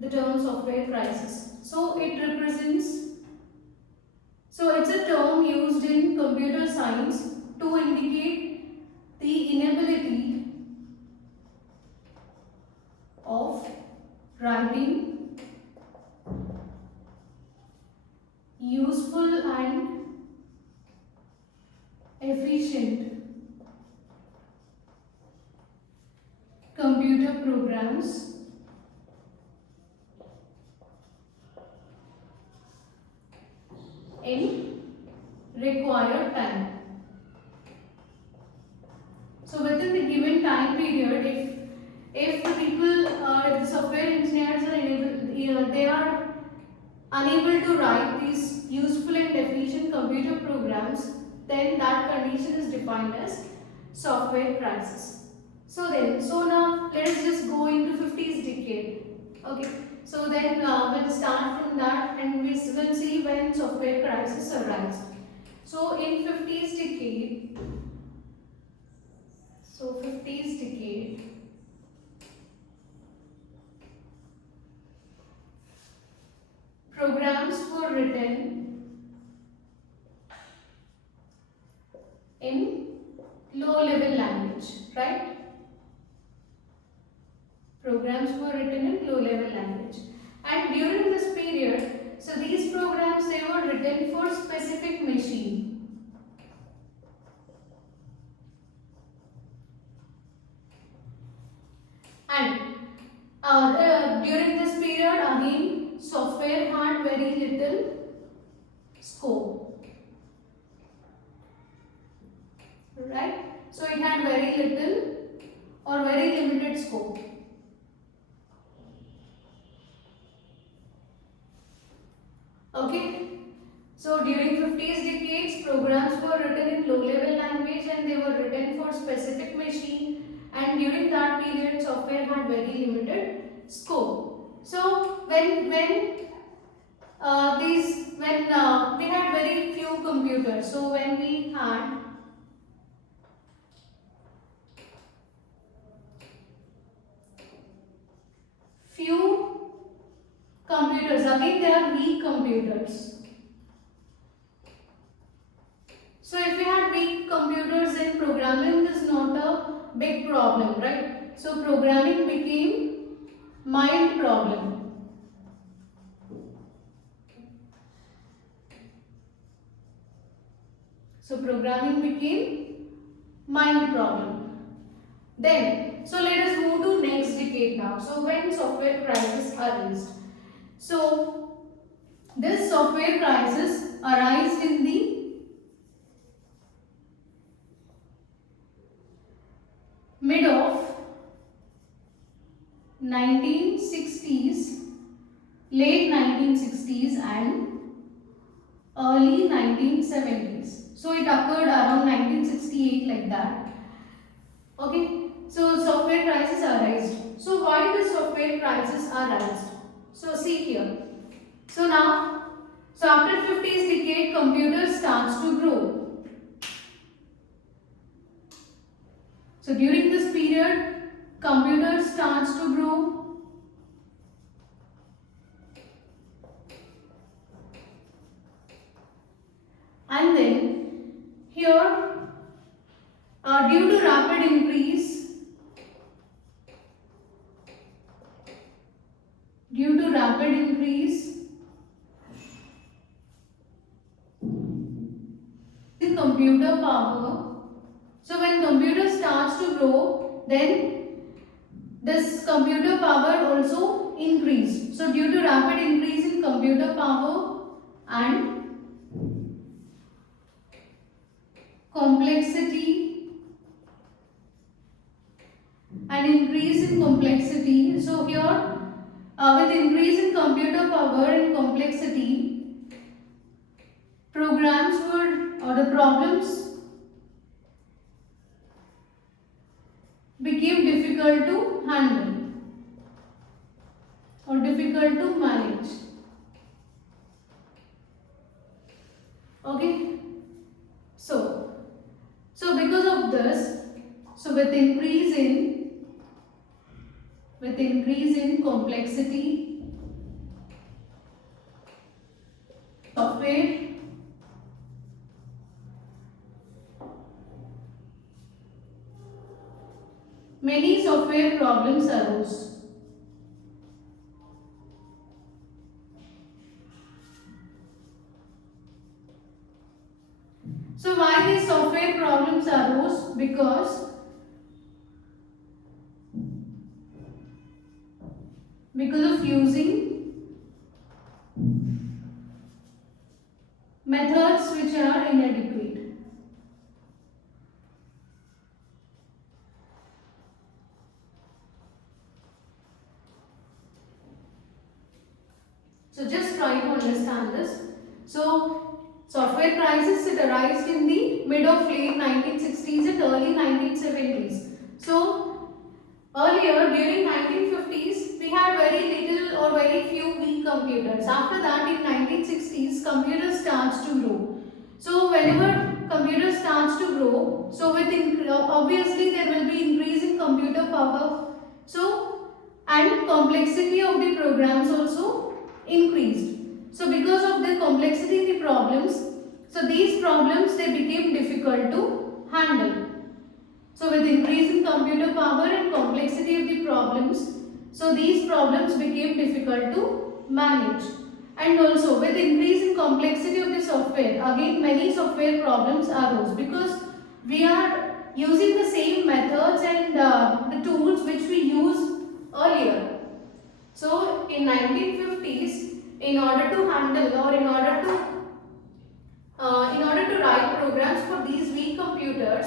the term software crisis. So it's a term used in computer science to indicate the inability of writing useful and efficient computer programs in required time. So within the given time period, if the people, if the software engineers are they are unable to write these useful and efficient computer programs, then that condition is defined as software crisis. So now let us just go into 50s decade. Okay. So then we'll start from that and we will see when software crisis arise. So in 50s decade, 50s decade, programs were written in low level language, right? Programs were written in low level language. And during this period, so these programs, they were written for specific machine. And during this period, again, software had very little scope. Right? So it had very little or very limited scope. Okay. So during 50s decades, programs were written in low level language and they were written for specific machine, and during that period software had very limited scope. So when we had very few computers, so when we had few computers, again they are weak computers. So if we had weak computers, then programming is not a big problem, right? So programming became mild problem. So programming became mild problem. Then, so let us move to next decade now. So when software crisis arose. So this software crisis arose in the mid of 1960s, late 1960s and early 1970s. So it occurred around 1968 like that. Okay, so software crisis arose. So why the software crisis arose? So see here. So after 50s decade, computer starts to grow. So during this period, computer starts to grow. And then here, due to rapid increase in computer power, so when computer starts to grow, then this computer power also increase. So due to rapid increase in computer power and complexity and increase in complexity. So here with increase in computer power and complexity, the problems became difficult to handle or difficult to manage. Okay. So because of this, so with increase in complexity Software, many software problems arose. So why these software problems arose? Because of using methods which are inadequate. So just try to understand this. So software crisis, it arose in the mid of late 1960s and early 1970s. So earlier during 1950s we had very little or very few weak computers. After that in 1960s computers starts to grow. So whenever computer starts to grow, so with obviously there will be increase in computer power. So and complexity of the programs also increased. So because of the complexity in the problems, so these problems they became difficult to handle. So with increase in computer power and complexity of the problems, so these problems became difficult to manage. And also with increase in complexity of the software, again many software problems arose because we are using the same methods and the tools which we used earlier. So in 1950s, in order to handle or in order to write programs for these weak computers,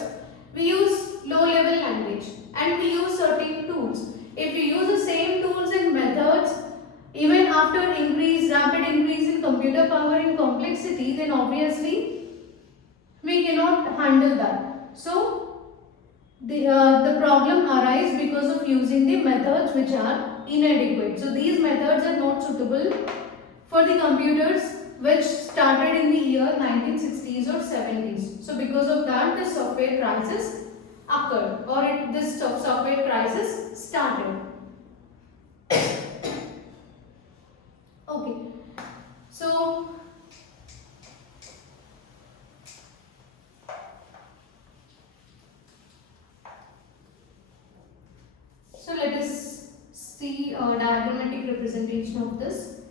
we use low level language and we use certain tools. If we use the same tools and methods, even after rapid increase in computer power and complexity, then obviously we cannot handle that. So the problem arises because of using the methods which are inadequate. So these methods are not suitable for the computers which started in the year 1960s or 70s. So because of that the software crisis occurred, or this software crisis started. Okay. So let us see a diagrammatic representation of this.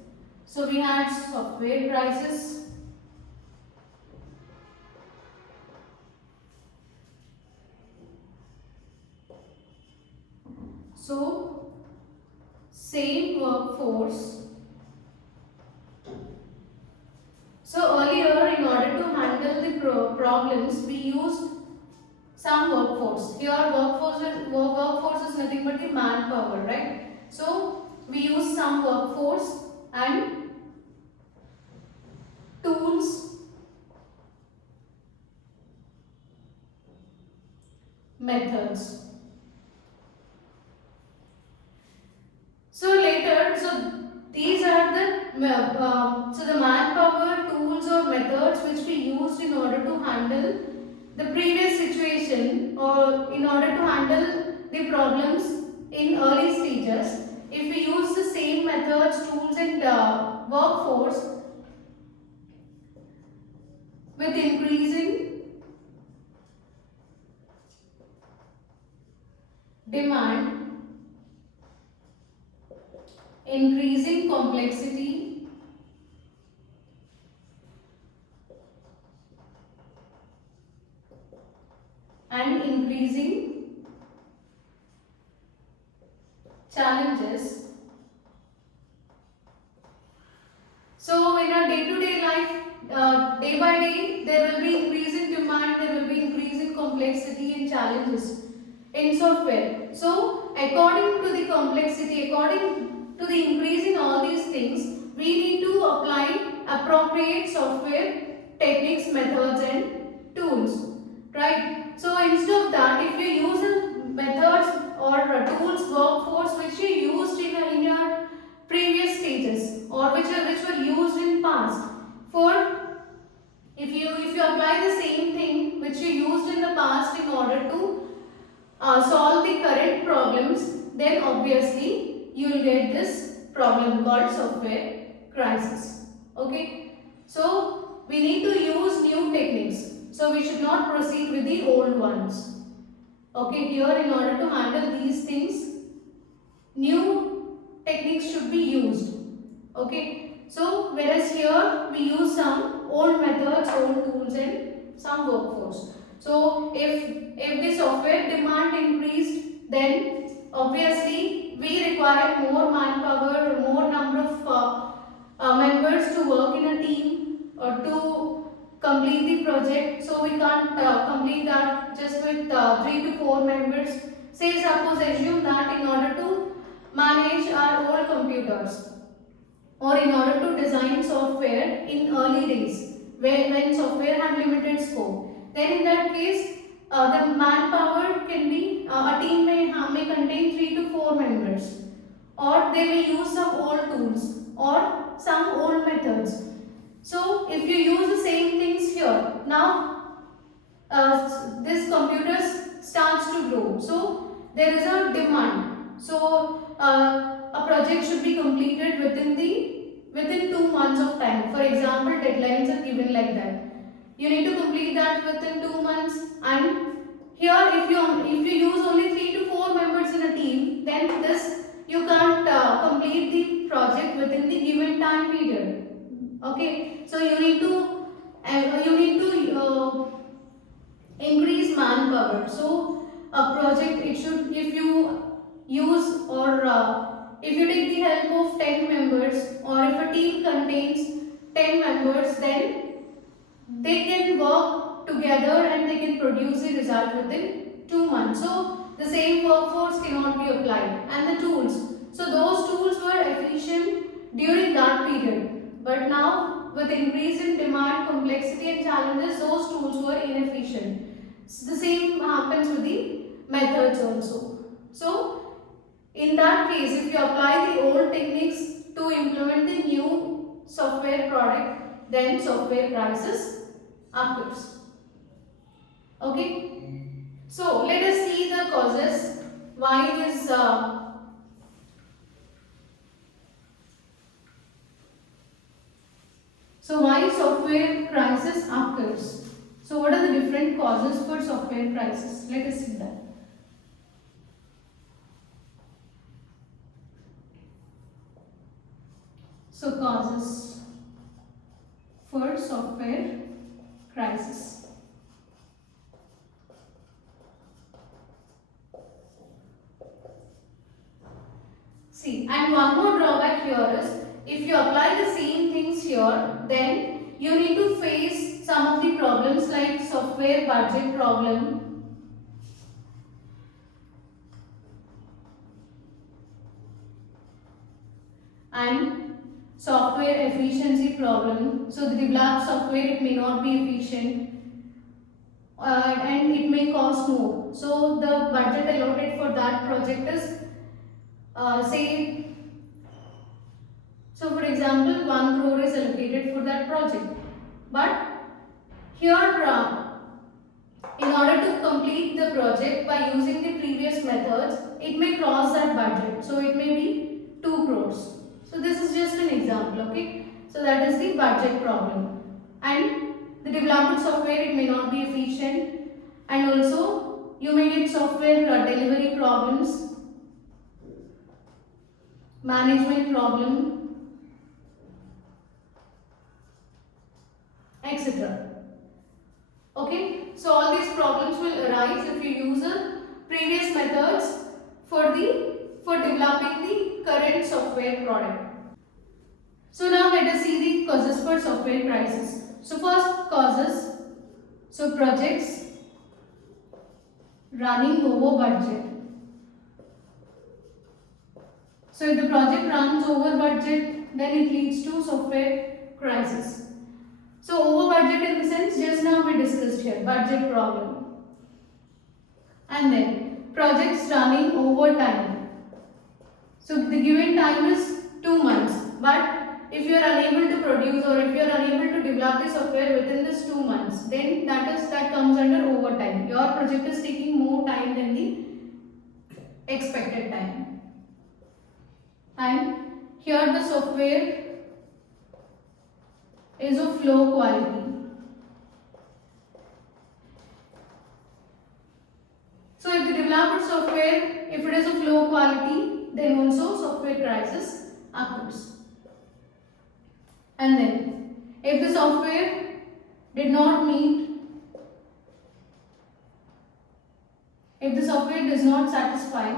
So we had software crisis. So same workforce. So earlier in order to handle the problems we used some workforce. Here workforce is nothing but the manpower, right? So we use some workforce and tools, methods. So later, these are the manpower, tools or methods which we used in order to handle the previous situation or in order to handle the problems in early stages. If we use the same methods, tools and workforce with increasing demand, increasing complexity, and increasing challenges. So in our day-to-day life, day by day, there will be increase in demand, there will be increase in complexity and challenges in software. So according to the complexity, according to the increase in all these things, we need to apply appropriate software techniques, methods and tools, right? So instead of that, if you use methods or tools, workforce which you used in your previous stages or which were used in past, for if you apply the same thing which you used in the past in order to solve the current problems, then obviously you will get this problem called software crisis. Okay. So we need to use new techniques. So we should not proceed with the old ones. Okay, here in order to handle these things, new techniques should be used. Okay, so whereas here we use some old methods, old tools and some workforce. So if the software demand increased, then obviously we require more manpower, more number of members to work in a team or to complete the project. So we can't complete that just with 3 to 4 members. Say suppose assume that in order to manage our old computers or in order to design software in early days when software had limited scope, then in that case the manpower can be a team may contain 3 to 4 members, or they may use some old tools or some old methods. So if you use the same things here, now this computers starts to grow. So there is a demand. So a project should be completed within 2 months of time. For example, deadlines are given like that. You need to complete that within 2 months. And here, if you use only 3 to 4 members in a team, then this you can't complete the project within the given time period. Okay, so you need to increase manpower. So a project, it should, if you use or if you take the help of 10 members, or if a team contains 10 members, then they can work together and they can produce the result within 2 months. So the same workforce cannot be applied. And the tools, so those tools were efficient during that period, but now with increase in demand, complexity and challenges, those tools were inefficient. So the same happens with the methods also. So in that case, if you apply the old techniques to implement the new software product, then software crisis occurs. Okay. So let us see the causes why this why software crisis occurs. So what are the different causes for software crisis? Let us see that. So causes for software crisis. See, and one more drawback here is, if you apply the same things here, then you need to face some of the problems like software budget problem, and software efficiency problem. So the developed software, it may not be efficient and it may cost more. So the budget allotted for that project is say, so for example 1 crore is allocated for that project, but here in order to complete the project by using the previous methods, it may cross that budget, so it may be 2 crores. So this is just an example, okay. So that is the budget problem. And the developed software, it may not be efficient, and also you may get software delivery problems, management problem, etc. Okay, so all these problems will arise if you use the previous methods for developing the current software product. So now let us see the causes for software crisis. So first causes, so projects running over budget. So if the project runs over budget, then it leads to software crisis. So over budget in the sense just now we discussed here, budget problem. And then projects running over time. So the given time is 2 months, but if you are unable to produce or if you are unable to develop the software within this 2 months, then that comes under overtime. Your project is taking more time than the expected time. And here the software is of low quality. So if the developed software, if it is of low quality, then also software crisis occurs. And then if the software did not meet, if the software does not satisfy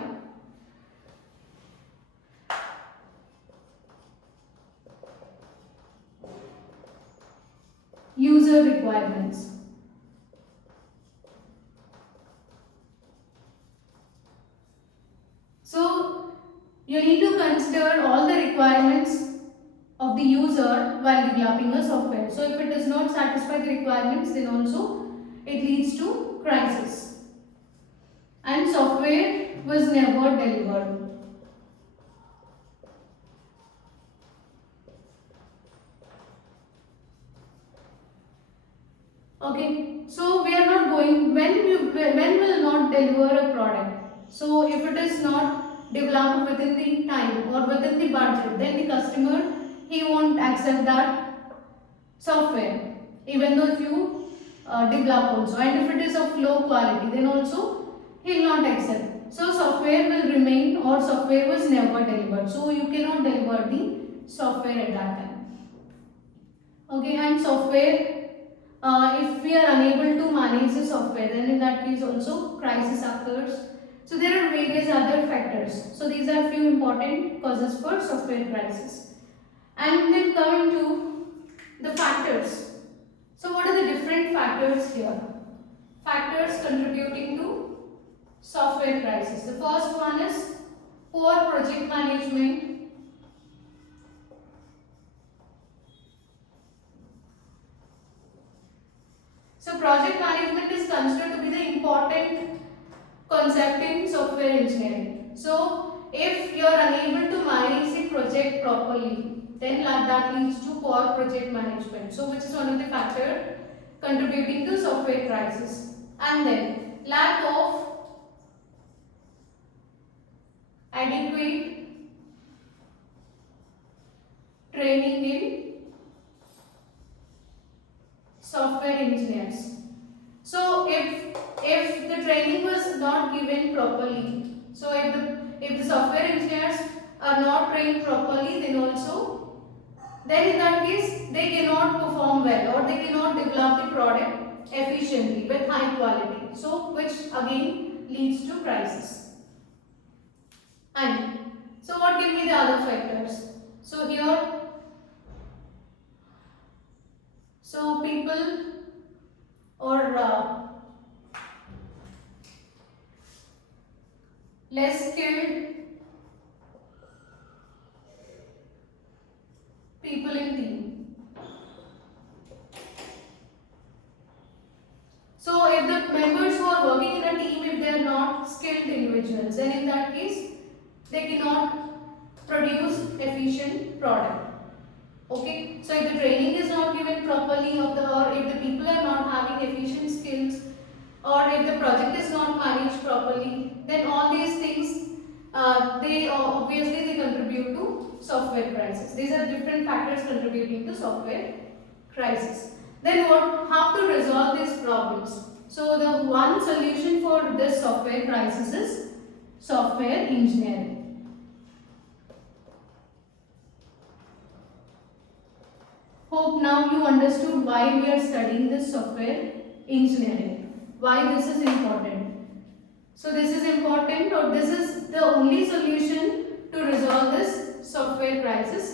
user requirements. So you need to consider all the requirements of the user while developing a software. So if it does not satisfy the requirements, then also it leads to crisis. And software was never delivered. Okay, so we are not going, when will not deliver a product. So if it is not developed within the time or within the budget, then the customer, he won't accept that software, even though if you develop also. And if it is of low quality, then also he will not accept. So software will remain, or software was never delivered. So you cannot deliver the software at that time. Okay, and software, if we are unable to manage the software, then in that case also crisis occurs. So there are various other factors. So these are few important causes for software crisis. And then coming to the factors. So what are the different factors here? Factors contributing to software crisis. The first one is poor project management. So project management is considered to be the important concept in software engineering. So if you are unable to manage the project properly, then that leads to poor project management. So which is one of the factors contributing to software crisis. And then lack of adequate training in software engineers. So if the training was not given properly, so if the software engineers are not trained properly, then in that case they cannot perform well, or they cannot develop the product efficiently with high quality. So which again leads to crisis. And so what give me the other factors? So here, so people or less skilled people in team. So if the members who are working in a team, if they are not skilled individuals, then in that case they cannot produce efficient product. Okay, so if the training is not given properly, or if the people are not having efficient skills, or if the project is not managed properly, then all these things they obviously they contribute to software crisis. These are different factors contributing to software crisis. Then what? How to resolve these problems? So the one solution for this software crisis is software engineering. Hope now you understood why we are studying this software engineering. Why this is important. So this is important, or this is the only solution to resolve this software crisis